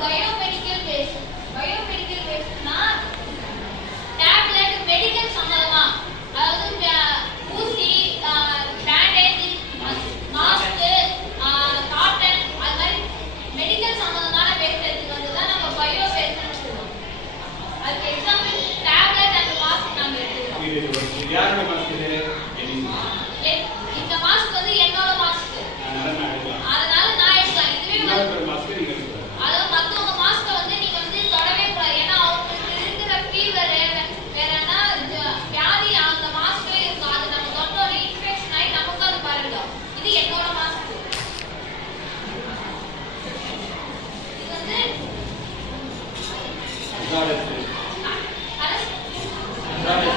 Biomedical waste. Biomedical வேஸ்ட்னா tablet medical சம்பந்தமா, அதாவது ஊசி, பேண்டேஜ், மாஸ்க், காட்டன், அது மாதிரி மெடிக்கல் சம்பந்தமான வேஸ்ட் எடுத்துட்டு வந்து தான் நம்ம பயோ வேஸ்ட்னு சொல்லுவோம். அதுக்கு எக்ஸாம்பிள் டேப்லெட் அண்ட் மாஸ்க் நம்ம எடுத்துக்கிறோம். யாரோட மாஸ்க் இது? இந்த மாஸ்க் வந்து என்னோட மாஸ்க், அதனால நான் எடுக்கலாம். இதுவே மாஸ்க் நீங்க எடுக்கலாம். அதாவது மத்தவங்க மாஸ்க் வந்து நீங்க வந்து தொடவே கூடாது. ஏன்னா அவங்களுக்கு இருக்கிற ஃபீவர் வேற என்ன வியாதி அந்த மாஸ்க்ல இருக்கும். அது நம்ம தொட்டோட இன்ஃபெக்ஷன் ஆகி நமக்கு அது பரவும். இது என்னோட மாஸ்க். இது வந்து அதாவது